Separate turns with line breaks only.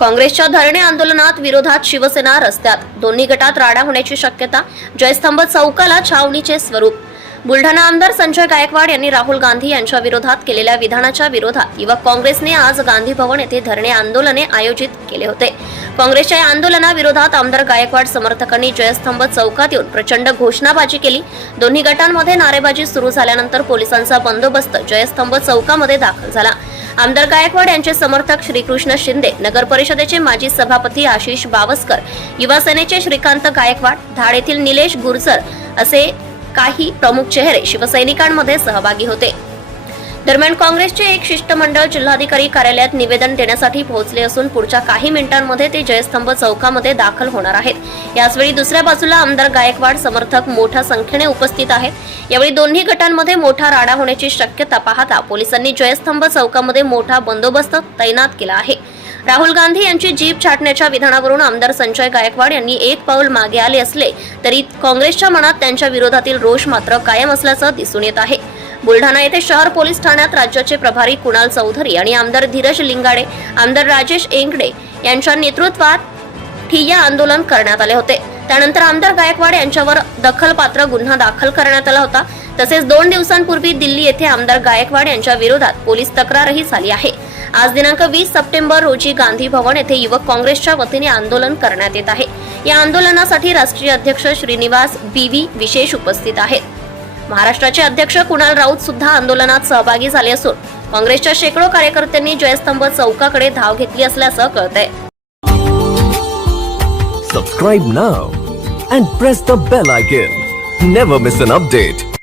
काँग्रेसच्या धरणे आंदोलनात विरोधात शिवसेना रस्त्यात. दोन्ही गटात राडा होण्याची शक्यता जयस्तंभ चौकाला छावणीचे स्वरूप. बुलढाणा आमदार संजय गायकवाड यांनी राहुल गांधी यांच्या विरोधात केलेल्या विधानाच्या विरोधात युवक काँग्रेसने आज गांधी भवन येथे धरणे आंदोलने आयोजित केले होते. काँग्रेसच्या या आंदोलनाविरोधात आमदार गायकवाड समर्थकांनी जयस्तंभ चौकात येऊन प्रचंड घोषणाबाजी केली. दोन्ही गटांमध्ये नारेबाजी सुरू झाल्यानंतर पोलिसांचा बंदोबस्त जयस्तंभ चौकामध्ये दाखल झाला. आमदार गायकवाड यांचे समर्थक श्रीकृष्ण शिंदे नगर परिषदेचे माजी सभापती आशिष बावस्कर युवा सेनेचे श्रीकांत गायकवाड धाड येथील निलेश गुर्जर असे काही प्रमुख चेहरे शिवसैनिकांमध्ये सहभागी होते. दरम्यान काँग्रेसचे एक शिष्टमंडळ जिल्हाधिकारी कार्यालयात निवेदन देण्यासाठी पोहोचले असून पुढच्या काही मिनिटांमध्ये ते जयस्तंभ चौकामध्ये दाखल होणार आहेत. याचवेळी दुसऱ्या बाजूला आमदार गायकवाड समर्थक मोठ्या संख्येने उपस्थित आहेत. यावेळी दोन्ही गटांमध्ये मोठा राडा होण्याची शक्यता पाहता पोलिसांनी जयस्तंभ चौकामध्ये मोठा बंदोबस्त तैनात केला आहे. राहुल गांधी यांची जीप छाटण्याच्या विधानावरून आमदार संजय गायकवाड यांनी एक पाऊल मागे आले असले तरी काँग्रेसच्या मनात त्यांच्या विरोधातील रोष मात्र कायम असल्याचं दिसून येत आहे. बुलढाणा येथे शहर पोलीस ठाण्यात राज्याचे प्रभारी कुणाल चौधरी आणि आमदार धीरज लिंगाडे आमदार राजेश एंगडे यांच्या नेतृत्वात ठिय्या आंदोलन करण्यात आले होते. त्यानंतर आमदार गायकवाड यांच्यावर दखलपात्र गुन्हा दाखल करण्यात आला होता. तसेच दोन दिवसांपूर्वी दिल्ली येथे आमदार गायकवाड यांच्या विरोधात पोलीस तक्रारही झाली आहे. आज दिनांक वीस सप्टेंबर रोजी गांधी भवन येथे युवक काँग्रेसच्या वतीने आंदोलन करण्यात येत आहे. या आंदोलनासाठी राष्ट्रीय अध्यक्ष श्रीनिवास बीवी विशेष उपस्थित आहेत. महाराष्ट्राचे अध्यक्ष कुणाल राऊत सुद्धा आंदोलनात सहभागी झाले असून काँग्रेसच्या शेकडो कार्यकर्त्यांनी जयस्तंभ चौकाकडे धाव घेतली असल्याचं कळतंय.
Subscribe now and press the bell icon never miss an update